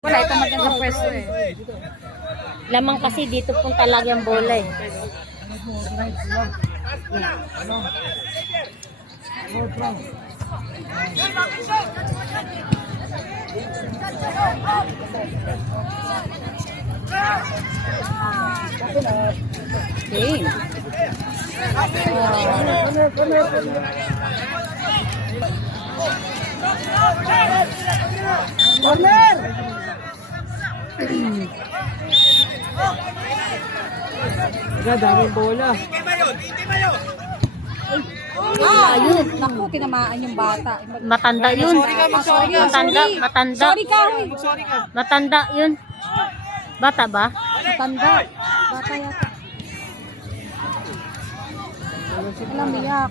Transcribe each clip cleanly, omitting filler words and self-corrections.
Wala, ito magandang pwesto eh. Lamang kasi dito pong talagang bola eh. Okay. Corner! Daming bola. Yun. Naku, tinamaan yung bata. Matanda yun. Sorry. Matanda. Sorry ka. Sorry ka. Matanda yun. Bata ba? Matanda. Bata yata. Alam, biyak.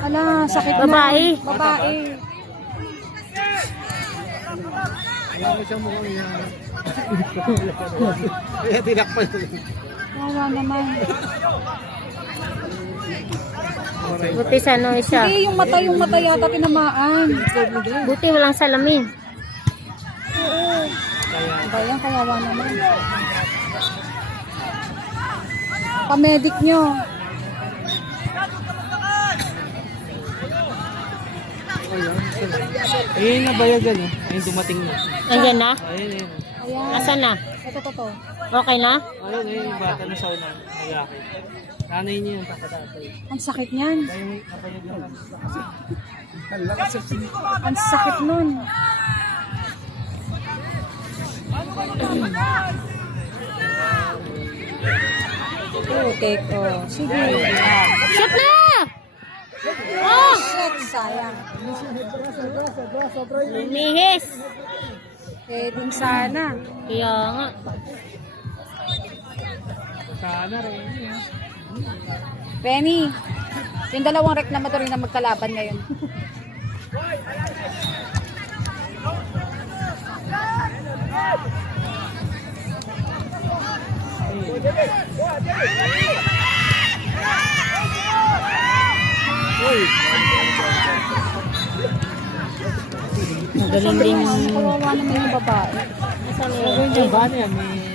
Ala, sakit na. Babae. Babae. Wala ko siyang mukhang yan. Kaya tinakpan. Wala naman. Buti sa ano isa. Hindi, yung mata yata tinamaan. Buti walang salamin. Ba yan, kawawa naman. Pamedic nyo. Ayun na bayagan eh. Ayun dumating na. Nandiyan na? Ayun. Ayan. Asan na? Ito. Okay na? Ayun yung bata na sa unang lalaki. Nanay niya yung pakatatay. Ang sakit niyan. Ayun nabayagan. Ang sakit nun. Take sige. Shoot na! Oh! Shit, sayang. Lumihis. Pwedeng sana. Kaya nga. Sana rin. Penny, yung dalawang reclamatory na magkalaban ngayon. Magaling din. Kawawa naman yung babae. Ayun yung bana yan. May ano?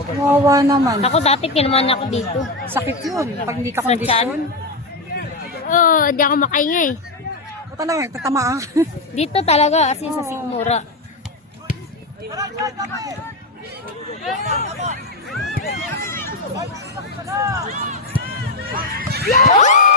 Kawawa naman. Ako dati kinaman ako dito. Sakit yun. Pag hindi ka Sa tiyan? kondisyon. Oh, hindi ako makaingay. O talaga, tatamaan. Dito talaga kasi sa Sigmura. Oh!